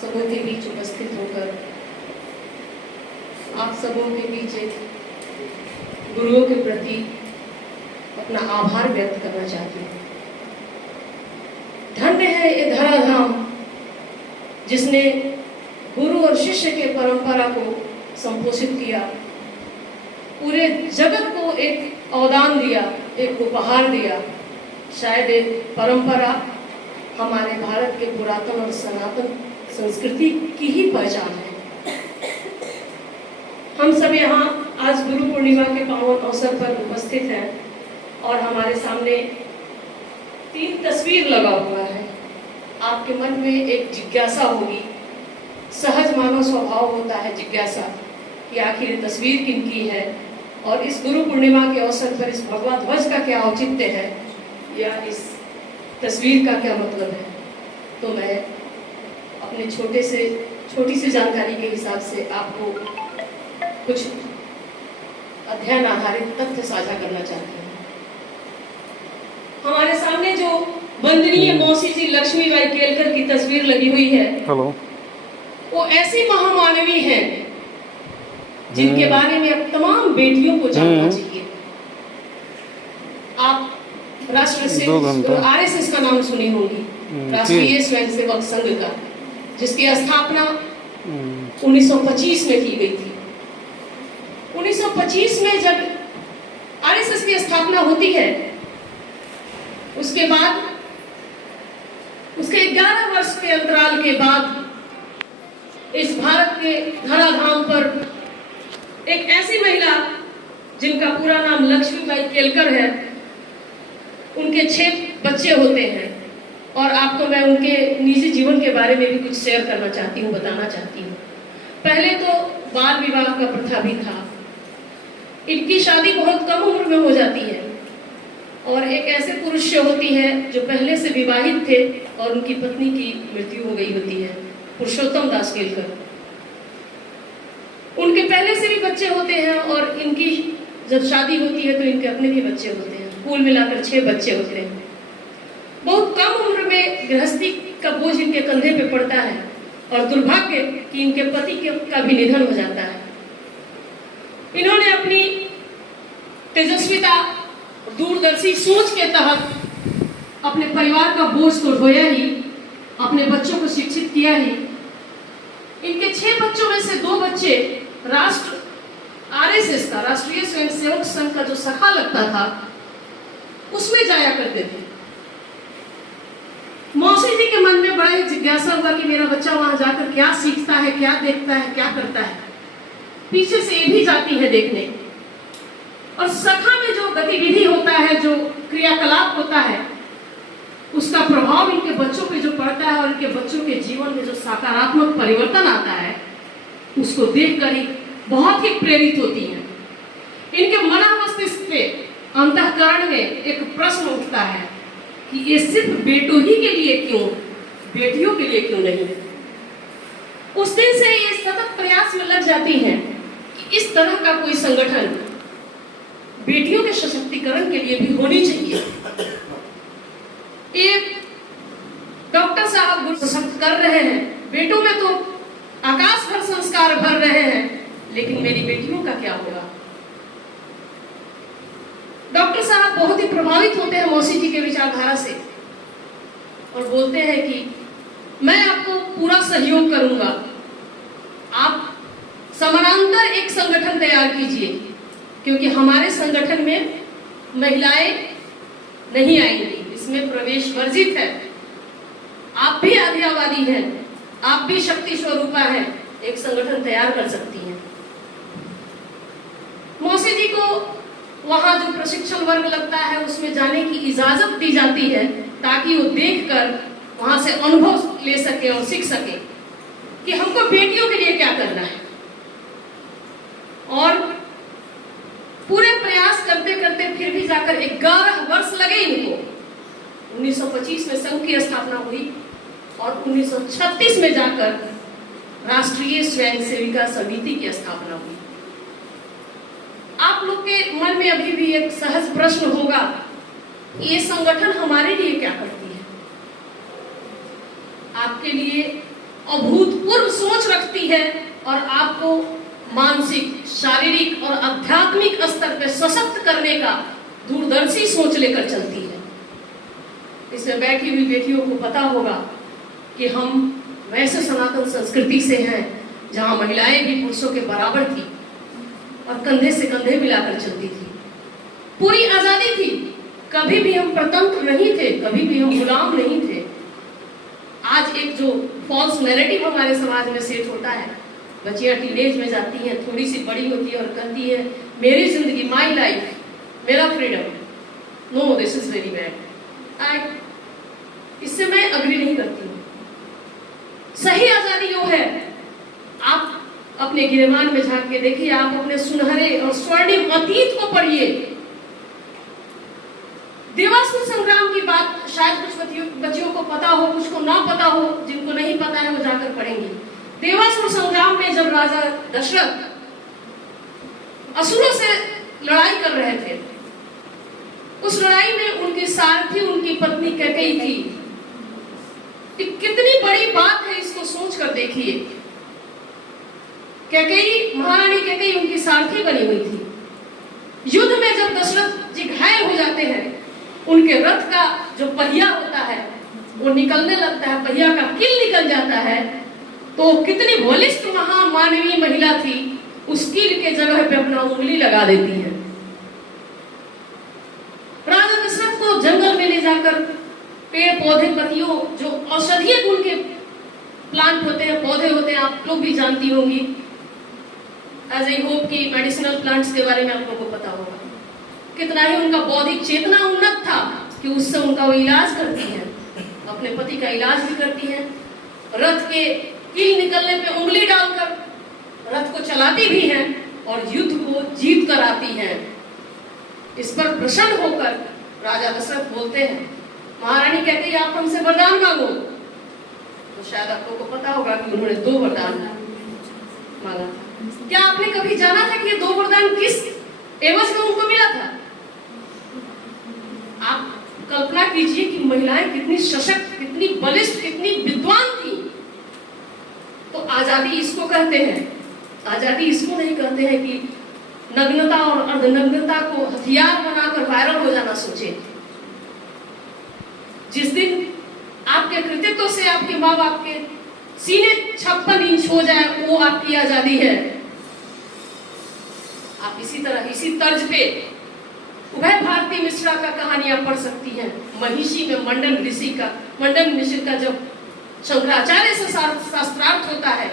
सबों के बीच उपस्थित होकर आप सबों के बीच एक गुरुओं के प्रति अपना आभार व्यक्त करना चाहती हूँ। धन्य है ये धराधाम जिसने गुरु और शिष्य के परंपरा को संपोषित किया, पूरे जगत को एक अवदान दिया, एक उपहार दिया। शायद एक परंपरा हमारे भारत के पुरातन और सनातन संस्कृति की ही पहचान है। हम सब यहाँ आज गुरु पूर्णिमा के पावन अवसर पर उपस्थित हैं और हमारे सामने 3 तस्वीर लगा हुआ है। आपके मन में एक जिज्ञासा होगी, सहज मानव स्वभाव होता है जिज्ञासा कि आखिर ये तस्वीर किनकी है और इस गुरु पूर्णिमा के अवसर पर इस भगवा ध्वज का क्या औचित्य है या इस तस्वीर का क्या मतलब है। तो मैं अपने छोटी सी जानकारी के हिसाब से आपको कुछ अध्ययन आधारित तथ्य साझा करना चाहती हूँ। हमारे सामने जो वंदनीय मौसी जी लक्ष्मीबाई केलकर की तस्वीर लगी हुई है, वो ऐसी महामानवी है जिनके बारे में अब तमाम बेटियों को जानना चाहिए। आप RSS का नाम सुनी होगी, राष्ट्रीय स्वयंसेवक संघ का, जिसकी स्थापना 1925 में की गई थी। 1925 में जब RSS की स्थापना होती है, उसके बाद उसके 11 वर्ष के अंतराल के बाद इस भारत के धराधाम पर एक ऐसी महिला जिनका पूरा नाम लक्ष्मीबाई केलकर है, उनके 6 बच्चे होते हैं और आपको मैं उनके निजी जीवन के बारे में भी कुछ शेयर करना चाहती हूँ, बताना चाहती हूँ। पहले तो बाल विवाह का प्रथा भी था। इनकी शादी बहुत कम उम्र में हो जाती है और एक ऐसे पुरुष से होती है जो पहले से विवाहित थे और उनकी पत्नी की मृत्यु हो गई होती है, पुरुषोत्तम दास केलकर। उनके पहले से भी बच्चे होते हैं और इनकी जब शादी होती है तो इनके अपने भी बच्चे होते हैं। कुल मिलाकर 6 बच्चे होते हैं। बहुत कम उम्र में गृहस्थी का बोझ इनके कंधे पे पड़ता है और दुर्भाग्य कि इनके पति का भी निधन हो जाता है। इन्होंने अपनी तेजस्विता, दूरदर्शी सोच के तहत अपने परिवार का बोझ तो ढोया ही, अपने बच्चों को शिक्षित किया ही। इनके 6 बच्चों में से 2 बच्चे RSS का, राष्ट्रीय स्वयंसेवक संघ का जो शाखा लगता था, उसमें जाया करते थे। मौसी जी के मन में बड़ा ही जिज्ञासा हुआ कि मेरा बच्चा वहां जाकर क्या सीखता है, क्या देखता है, क्या करता है। पीछे से ये भी जाती है देखने, और सखा में जो गतिविधि होता है, जो क्रियाकलाप होता है, उसका प्रभाव इनके बच्चों पे जो पड़ता है और इनके बच्चों के जीवन में जो सकारात्मक परिवर्तन आता है, उसको देखकर ही बहुत ही प्रेरित होती हैं। इनके मन मस्तिष्क पे, अंतःकरण में एक प्रश्न उठता है कि ये सिर्फ बेटों ही के लिए क्यों, बेटियों के लिए क्यों नहीं। उस दिन से ये सतत प्रयास में लग जाती हैं कि इस तरह का कोई संगठन बेटियों के सशक्तिकरण के लिए भी होनी चाहिए। एक डॉक्टर साहब गुरु सशक्त कर रहे हैं, बेटों में तो आकाश भर संस्कार भर रहे हैं, लेकिन मेरी बेटियों का क्या होगा। डॉक्टर साहब बहुत ही प्रभावित होते हैं मौसी जी के विचारधारा से और बोलते हैं कि मैं आपको पूरा सहयोग करूंगा, आप समानांतर एक संगठन तैयार कीजिए, क्योंकि हमारे संगठन में महिलाएं नहीं आएंगी, इसमें प्रवेश वर्जित है। आप भी आध्यावादी हैं, आप भी शक्ति स्वरूपा हैं, एक संगठन तैयार कर सकती हैं। मौसी जी को वहां जो प्रशिक्षण वर्ग लगता है उसमें जाने की इजाजत दी जाती है, ताकि वो देखकर वहां से अनुभव ले सके और सीख सके कि हमको बेटियों के लिए क्या करना है। और पूरे प्रयास करते करते फिर भी जाकर 11 वर्ष लगे इनको। 1925 में संघ की स्थापना हुई और 1936 में जाकर राष्ट्रीय स्वयंसेविका समिति की स्थापना हुई। आप लोग के मन में अभी भी एक सहज प्रश्न होगा, ये संगठन हमारे लिए क्या करती है। आपके लिए अभूतपूर्व सोच रखती है और आपको मानसिक, शारीरिक और आध्यात्मिक स्तर पर सशक्त करने का दूरदर्शी सोच लेकर चलती है। इसमें बैठी हुई बेटियों को पता होगा कि हम वैसे सनातन संस्कृति से हैं जहां महिलाएं भी पुरुषों के बराबर थी और कंधे से कंधे मिलाकर चलती थी। पूरी आजादी थी, कभी भी हम प्रतंत्र नहीं थे, कभी भी हम गुलाम नहीं थे। आज एक जो फॉल्स नैरेटिव हमारे समाज में सेट होता है, बच्चियां टीनेज में जाती हैं, थोड़ी सी बड़ी होती है और कहती है मेरी जिंदगी, माई लाइफ, मेरा freedom. No, this is very bad. इससे मैं अग्री नहीं करती हूँ। सही आजादी वो है, आप अपने गिरबान में झांक के देखिए, आप अपने सुनहरे और स्वर्णिम अतीत को पढ़िए। देवासुर संग्राम की बात शायद कुछ बच्चियों को पता हो, कुछ को ना पता हो, जिनको नहीं पता है वो जाकर पढ़ेंगे। देवासुर संग्राम में जब राजा दशरथ असुरों से लड़ाई कर रहे थे, उस लड़ाई में उनके सारथी उनकी पत्नी कैकेयी थी। कितनी बड़ी बात है, इसको सोच कर देखिए। कैकेयी, महारानी कैकेयी उनकी सारथी बनी हुई थी। युद्ध में जब दशरथ जी घायल हो जाते हैं, उनके रथ का जो पहिया होता है वो निकलने लगता है, पहिया का कील निकल जाता है, तो कितनी बलिष्ठ महामानवीय महिला थी, उस कील के जगह पे अपना उंगली लगा देती है। राजा दशरथ को जंगल में ले जाकर पेड़ पौधे पत्तियों, जो औषधीय गुण के प्लांट होते हैं, पौधे होते हैं, आप लोग भी जानती होंगी। एज आई होप कि मेडिसिनल प्लांट्स के बारे में आप लोगों को पता होगा। कितना ही उनका बौद्धिक चेतना उन्नत था कि उससे उनका वो इलाज करती है, अपने पति का इलाज भी करती है। रथ के कील निकलने पे उंगली डालकर रथ को चलाती भी हैं और युद्ध को जीत कर आती हैं। इस पर प्रसन्न होकर राजा दशरथ बोलते हैं, महारानी कहती है आप हमसे वरदान मांगो। तो शायद आप लोगों को पता होगा कि उन्होंने 2 वरदान मांगा था। क्या आपने कभी जाना था कि ये 2 वरदान किस एवज में उनको मिला था? आप कल्पना कीजिए कि महिलाएं कितनी सशक्त, कितनी बलिष्ठ, कितनी विद्वान थी। तो आजादी इसको कहते हैं। आजादी इसको नहीं कहते हैं कि नग्नता और अर्धनग्नता को हथियार बनाकर वायरल हो जाना सोचे। जिस दिन आपके कृतित्व से आपके माँ बाप के सीने 56 इंच हो जाए, वो आपकी आजादी है। आप इसी तरह, इसी तर्ज पे उभय भारती मिश्रा का कहानियां पढ़ सकती हैं। महिषी में मंडन ऋषि का जब शंकराचार्य से शास्त्रार्थ होता है,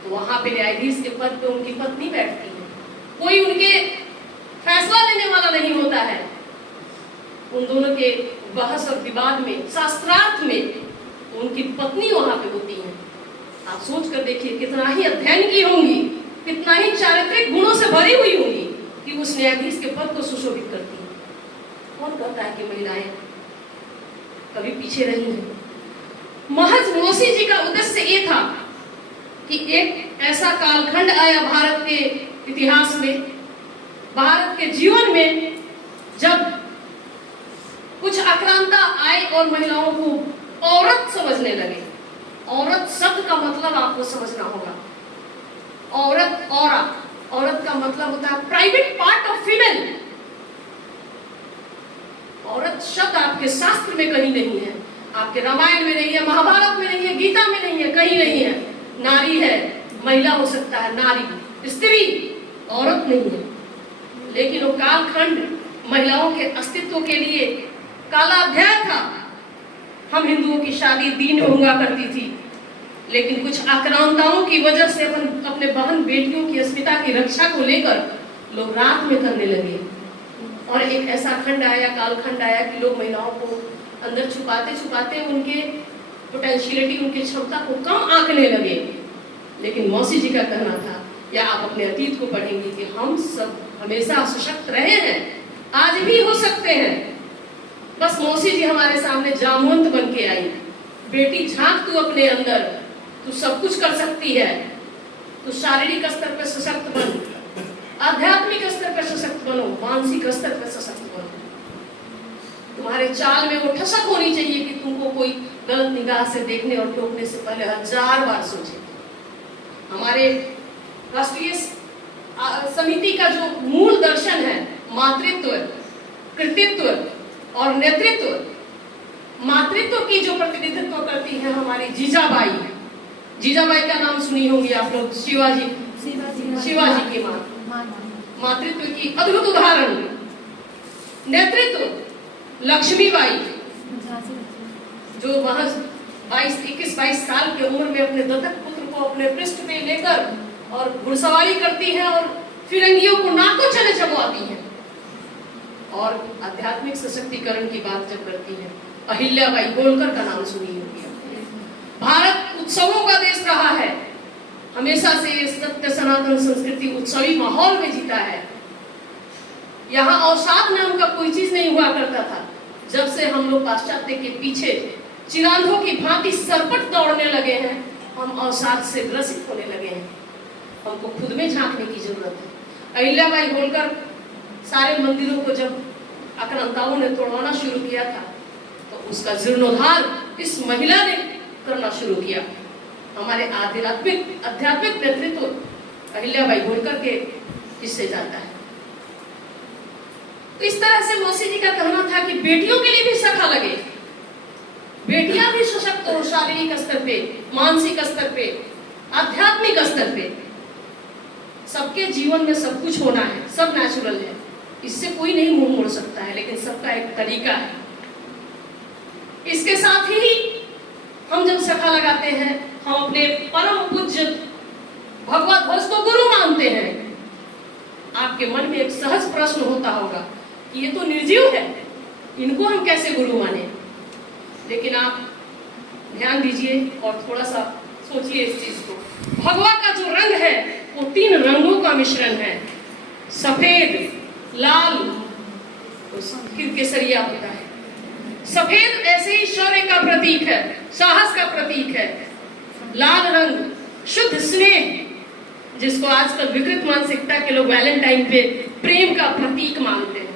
तो वहां पे न्यायाधीश के पद पे उनकी पत्नी बैठती है। कोई उनके फैसला लेने वाला नहीं होता है। उन दोनों के बहस और विवाद में, शास्त्रार्थ में उनकी पत्नी वहां पे होती है। आप सोच कर देखिए, कितना ही अध्ययन की होंगी, कितना ही चारित्रिक गुणों से भरी हुई होंगी कि उस न्यायाधीश के पद को सुशोभित करती है। कौन कहता है कि महिलाएं कभी पीछे रही हैं? महज मौसी जी का उद्देश्य ये था कि एक ऐसा कालखंड आया भारत के इतिहास में, भारत के जीवन में, जब कुछ आक्रांता आए और महिलाओं को औरत समझने लगे। औरत शब्द का मतलब आपको समझना होगा। औरत, औरत का मतलब होता है प्राइवेट पार्ट ऑफ फीमेल। औरत शब्द आपके शास्त्र में कहीं नहीं है, आपके रामायण में नहीं है, महाभारत में नहीं है, गीता में नहीं है, कहीं नहीं है। नारी है, महिला हो सकता है, नारी, स्त्री, औरत नहीं है। लेकिन वो कालखंड महिलाओं के अस्तित्व के लिए काला अध्याय था। हम हिंदुओं की शादी दिन में हुआ करती थी, लेकिन कुछ आक्रांताओं की वजह से अपने बहन बेटियों की अस्मिता की रक्षा को लेकर लोग रात में करने लगे। और एक ऐसा खंड आया, कालखंड आया कि लोग महिलाओं को अंदर छुपाते छुपाते उनके पोटेंशियलिटी, उनकी क्षमता को कम आंकने लगे। लेकिन मौसी जी का कहना था, या आप अपने अतीत को पढ़ेंगे, कि हम सब हमेशा सशक्त रहे हैं, आज भी हो सकते हैं। बस मौसी जी हमारे सामने जामवंत बन के आई। बेटी झांक तू अपने अंदर, तू सब कुछ कर सकती है। तू शारीरिक स्तर पर सशक्त बन, आध्यात्मिक स्तर पर सशक्त बनो, मानसिक स्तर पर सशक्त बनो। तुम्हारे चाल में वो ठसक होनी चाहिए कि तुमको कोई गलत निगाह से देखने और टोकने से पहले 1000 बार सोचें। हमारे राष्ट्रीय समिति का जो मूल दर्शन है मातृत्व, कृतित्व और नेतृत्व। मातृत्व की जो प्रतिनिधित्व करती है हमारी जीजाबाई। जीजाबाई का नाम सुनी होगी आप लोग, शिवाजी की मां। मातृत्व की अद्भुत उदाहरण। नेतृत्व लक्ष्मीबाई, जो महज 21-22 साल की उम्र में अपने दत्तक पुत्र को अपने पृष्ठ पे लेकर और घुड़सवारी करती है और फिरंगियों को नाकों चले चबवाती है। और आध्यात्मिक सशक्तिकरण की बात जब करती है, अहिल्याबाई होलकर का नाम सुनी होगी। भारत उत्सवों का देश रहा है, हमेशा से सत्य सनातन संस्कृति उत्सवी माहौल में जीता है। यहाँ अवसाद नाम का कोई चीज नहीं हुआ करता था। जब से हम लोग पाश्चात्य के पीछे चिरांधों की भांति सरपट दौड़ने लगे हैं, हम अवसाद से ग्रसित होने लगे हैं। हमको खुद में झांकने की जरूरत है। अहिल्याबाई होलकर सारे मंदिरों को जब आक्रांताओं ने तोड़वाना शुरू किया था, तो उसका जीर्णोद्धार इस महिला ने करना शुरू किया। हमारे आध्यात्मिक नेतृत्व अहिल्याबाई होलकर के हिस्से जाता है। तो इस तरह से मौसी जी का कहना था कि बेटियों के लिए भी सखा लगे, बेटियां भी सशक्त हो, शारीरिक स्तर पे, मानसिक स्तर पे, आध्यात्मिक स्तर पे। सबके जीवन में सब कुछ होना है, सब नेचुरल है, इससे कोई नहीं मुंह मोड़ सकता है, लेकिन सबका एक तरीका है। इसके साथ ही हम जब सखा लगाते हैं, हम अपने परम पूज्य भगवत ध्वज को गुरु मानते हैं। आपके मन में एक सहज प्रश्न होता होगा कि ये तो निर्जीव है, इनको हम कैसे गुरु माने? लेकिन आप ध्यान दीजिए और थोड़ा सा सोचिए इस चीज को। भगवा का जो रंग है वो 3 रंगों का मिश्रण है, सफेद, लाल, फिर केसरिया होता है। सफेद ऐसे ही शौर्य का प्रतीक है, साहस का प्रतीक है। लाल रंग शुद्ध स्नेह, जिसको आजकल विकृत मानसिकता के लोग वैलेंटाइन पे प्रेम का प्रतीक मानते हैं।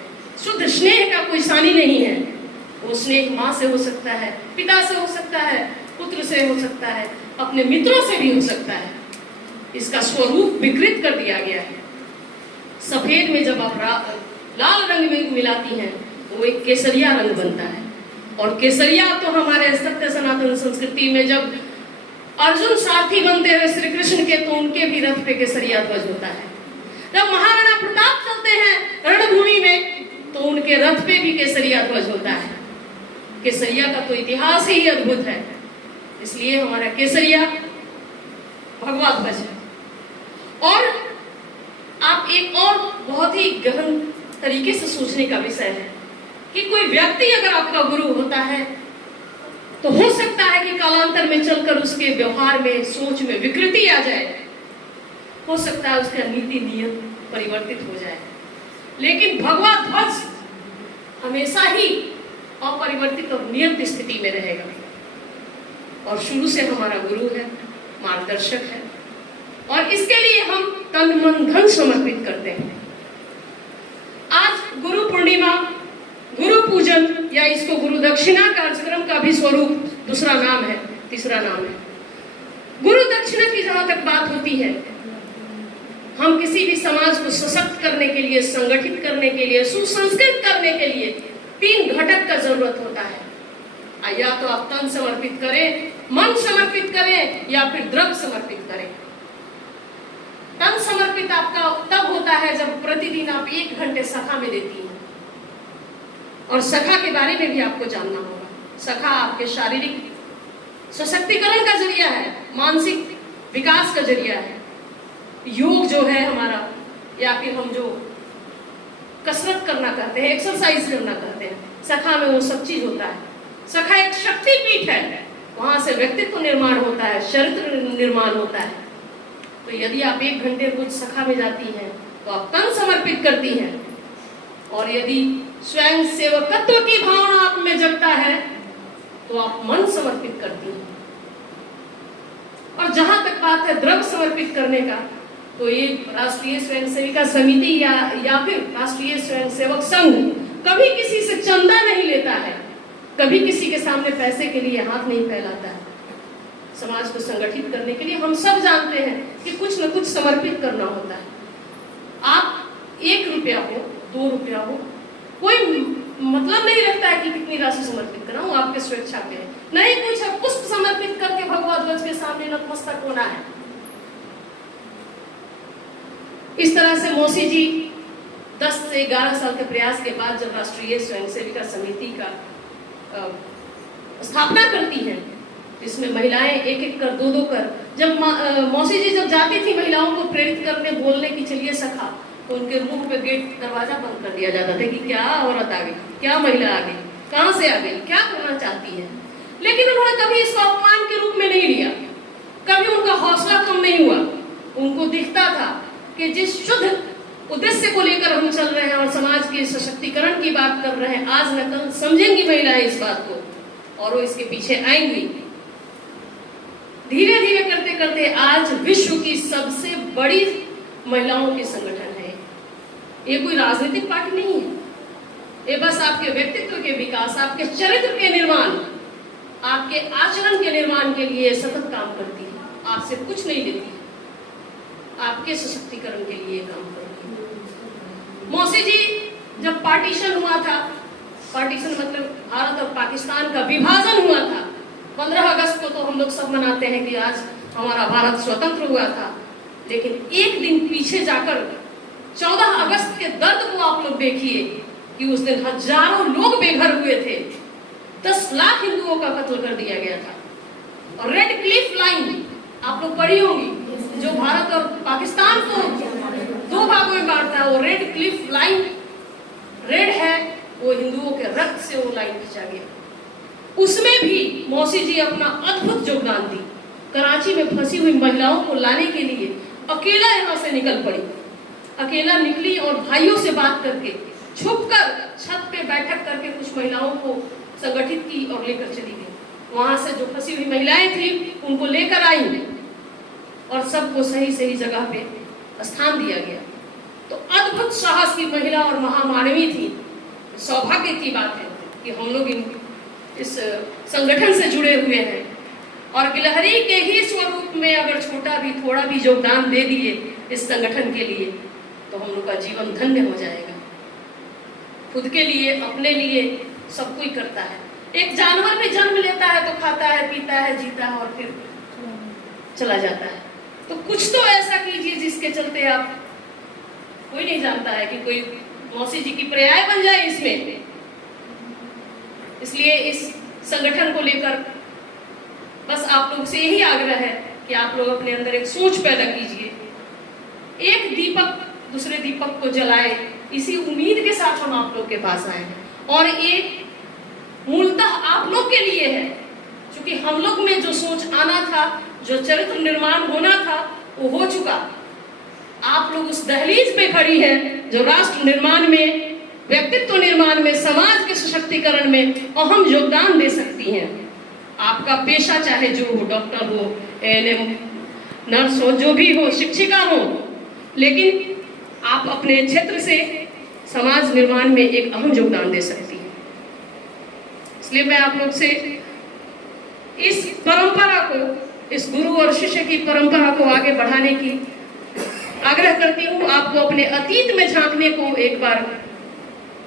शुद्ध स्नेह का कोई सानी नहीं है। वो स्नेह माँ से हो सकता है, पिता से हो सकता है, पुत्र से हो सकता है, अपने मित्रों से भी हो सकता है। इसका स्वरूप विकृत कर दिया गया है। सफेद में जब आप लाल रंग में मिलाती हैं तो वो एक केसरिया रंग बनता है। और केसरिया तो हमारे सत्य सनातन संस्कृति में जब अर्जुन सारथी बनते हैं श्री कृष्ण के, तो उनके भी रथ पे केसरिया ध्वज होता है। जब महाराणा प्रताप चलते हैं रणभूमि में, तो उनके रथ पे भी केसरिया ध्वज होता है। केसरिया का तो इतिहास ही अद्भुत है, इसलिए हमारा केसरिया भगवा ध्वज है। और आप एक और बहुत ही गहन तरीके से सोचने का विषय है कि कोई व्यक्ति अगर आपका गुरु होता है, तो हो सकता है कि कालांतर में चलकर उसके व्यवहार में, सोच में विकृति आ जाए, हो सकता है उसका नीति नियम परिवर्तित हो जाए, लेकिन भगवा ध्वज हमेशा ही अपरिवर्तित और नियत स्थिति में रहेगा। और शुरू से हमारा गुरु है, मार्गदर्शक है, और इसके लिए हम तन मन धन समर्पित करते हैं। आज गुरु पूर्णिमा, गुरु पूजन या इसको गुरु दक्षिणा कार्यक्रम का भी स्वरूप दूसरा नाम है, तीसरा नाम है। गुरु दक्षिणा की जहां तक बात होती है, हम किसी भी समाज को सशक्त करने के लिए, संगठित करने के लिए, सुसंस्कृत करने के लिए 3 घटक का जरूरत होता है। या तो आप तन समर्पित करें, मन समर्पित करें, या फिर द्रव्य समर्पित करें। तन समर्पित आपका तब होता है जब प्रतिदिन आप 1 घंटे सखा में देती हैं। और सखा के बारे में भी आपको जानना होगा। सखा आपके शारीरिक सशक्तिकरण का जरिया है, मानसिक विकास का जरिया है। योग जो है हमारा, या फिर हम जो कसरत करना कहते हैं, एक्सरसाइज करना कहते हैं, सखा में वो सब चीज होता है। सखा एक शक्ति पीठ है, वहां से व्यक्तित्व निर्माण होता है, चरित्र निर्माण होता है। तो यदि आप 1 घंटे रोज सखा में जाती हैं, तो आप तन समर्पित करती हैं। और यदि स्वयं सेवकत्व की भावना आप में जगता है, तो आप मन समर्पित करती हैं। और जहां तक बात है द्रव्य समर्पित करने का, तो ये राष्ट्रीय स्वयंसेविका समिति या फिर राष्ट्रीय स्वयंसेवक संघ कभी किसी से चंदा नहीं लेता है। कभी किसी के सामने पैसे के लिए हाथ नहीं फैलाता है। समाज को संगठित करने के लिए हम सब जानते हैं कि कुछ न कुछ समर्पित करना होता है। आप 1 रुपया हो, 2 रुपया हो, कोई मतलब नहीं रखता है कि कितनी राशि समर्पित करना, वो आपके स्वेच्छा पे है। नहीं कुछ है, पुष्प समर्पित करके भगवा ध्वज के सामने नतमस्तक होना है। इस तरह से मौसी जी 10 से 11 साल के प्रयास के बाद जब राष्ट्रीय स्वयंसेविका समिति का स्थापना करती हैं, इसमें महिलाएं एक कर 2 कर, जब मौसी जी जब जाती थी महिलाओं को प्रेरित करने, बोलने की चलिए सखा, तो उनके मुंह पे गेट दरवाजा बंद कर दिया जाता था कि क्या औरत आ गई, क्या महिला आ गई, कहां से आ गई, क्या करना चाहती है। लेकिन उन्होंने कभी इसको अपमान के रूप में नहीं लिया, कभी उनका हौसला कम नहीं हुआ। उनको दिखता था कि जिस शुद्ध उद्देश्य को लेकर हम चल रहे हैं और समाज के सशक्तिकरण की बात कर रहे हैं, आज न कल समझेंगी महिलाएं इस बात को और वो इसके पीछे आएंगी। धीरे धीरे करते करते आज विश्व की सबसे बड़ी महिलाओं के संगठन है। ये कोई राजनीतिक पार्टी नहीं है, ये बस आपके व्यक्तित्व के विकास, आपके चरित्र के निर्माण, आपके आचरण के निर्माण के लिए सतत काम करती है। आपसे कुछ नहीं लेती, आपके सशक्तिकरण के लिए काम करती है। मौसी जी जब पार्टीशन हुआ था, पार्टीशन मतलब भारत और पाकिस्तान का विभाजन हुआ था, 15 अगस्त को तो हम लोग सब मनाते हैं कि आज हमारा भारत स्वतंत्र हुआ था, लेकिन एक दिन पीछे जाकर 14 अगस्त के दर्द को आप लोग देखिए कि उस दिन हजारों लोग बेघर हुए थे, 10 लाख हिंदुओं का कत्ल कर दिया गया था। और रेड क्लिफ लाइन आप लोग पढ़ी होंगी, जो भारत और पाकिस्तान को 2 भागों में बांटता है, वो रेड क्लिफ लाइन, रेड है वो हिंदुओं के रक्त से वो लाइन खींचा गया। उसमें भी मौसी जी अपना अद्भुत योगदान दी। कराची में फंसी हुई महिलाओं को लाने के लिए अकेला यहाँ से निकल पड़ी, अकेला निकली और भाइयों से बात करके छुपकर छत पे बैठक करके कुछ महिलाओं को संगठित की और लेकर चली गई। वहां से जो फंसी हुई महिलाएं थी उनको लेकर आई और सबको सही सही जगह पे स्थान दिया गया। तो अद्भुत साहस की महिला और महामानवी थी। सौभाग्य की बात है कि हम लोग इस संगठन से जुड़े हुए हैं और गिलहरी के ही स्वरूप में अगर छोटा भी थोड़ा भी योगदान दे दिए इस संगठन के लिए तो हम लोग का जीवन धन्य हो जाएगा। खुद के लिए, अपने लिए सब कोई करता है। एक जानवर भी जन्म लेता है तो खाता है, पीता है, जीता है और फिर चला जाता है। तो कुछ तो ऐसा कीजिए जिसके चलते आप, कोई नहीं जानता है कि कोई मौसी जी की पर्याय बन जाए इसमें। इसलिए इस संगठन को लेकर बस आप लोग से यही आग्रह है कि आप लोग अपने अंदर एक सोच पैदा कीजिए, एक दीपक दूसरे दीपक को जलाए, इसी उम्मीद के साथ हम आप लोग के पास आए हैं। और एक मूलतः आप लोग के लिए है, क्योंकि हम लोग में जो सोच आना था, जो चरित्र निर्माण होना था, वो हो चुका। आप लोग उस दहलीज पे खड़ी हैं जो राष्ट्र निर्माण में, व्यक्तित्व निर्माण में, समाज के सशक्तिकरण में अहम योगदान दे सकती हैं। आपका पेशा चाहे जो हो, डॉक्टर हो, एएनएम, नर्स हो, जो भी हो, शिक्षिका हो, लेकिन आप अपने क्षेत्र से समाज निर्माण में एक अहम योगदान दे सकती हैं। इसलिए मैं आप लोग से इस परंपरा को, इस गुरु और शिष्य की परंपरा को आगे बढ़ाने की आग्रह करती हूँ। आपको अपने अतीत में झांकने को एक बार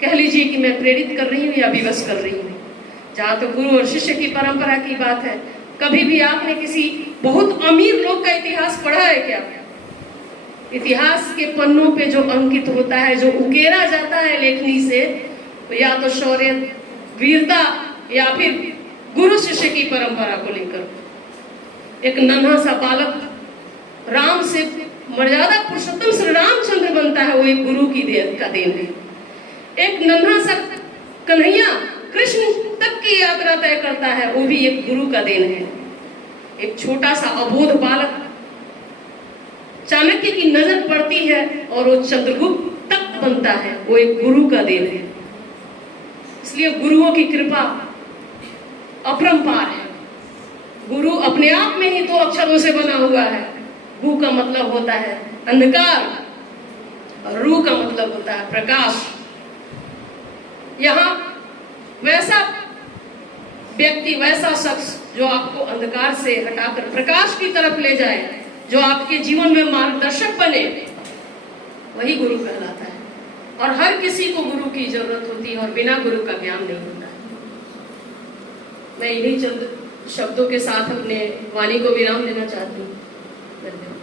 कह लीजिए कि मैं प्रेरित कर रही हूँ या विवश कर रही हूँ। जहाँ तो गुरु और शिष्य की परंपरा की बात है, कभी भी आपने किसी बहुत अमीर लोग का इतिहास पढ़ा है क्या? इतिहास के पन्नों पे जो अंकित होता है, जो उकेरा जाता है लेखनी से, तो या तो शौर्य, वीरता या फिर गुरु शिष्य की परंपरा को लेकर। एक नन्हा सा बालक राम से मर्यादा पुरुषोत्तम श्री रामचंद्र बनता है, वो एक गुरु की का देन है। एक नन्हा सा कन्हैया कृष्ण तक की यात्रा तय करता है, वो भी एक गुरु का देन है। एक छोटा सा अबोध बालक, चाणक्य की नजर पड़ती है और वो चंद्रगुप्त तक बनता है, वो एक गुरु का देन है। इसलिए गुरुओं की कृपा अपरंपार है। गुरु अपने आप में ही 2 अक्षरों से बना हुआ है। गु का मतलब होता है अंधकार और रू का मतलब होता है प्रकाश। यहाँ वैसा व्यक्ति, वैसा शख्स जो आपको अंधकार से हटाकर प्रकाश की तरफ ले जाए, जो आपके जीवन में मार्गदर्शक बने, वही गुरु कहलाता है। और हर किसी को गुरु की जरूरत होती है और बिना गुरु का ज्ञान नहीं होता। मैं इन्हीं चंद शब्दों के साथ अपने वाणी को विराम देना चाहती हूँ। धन्यवाद।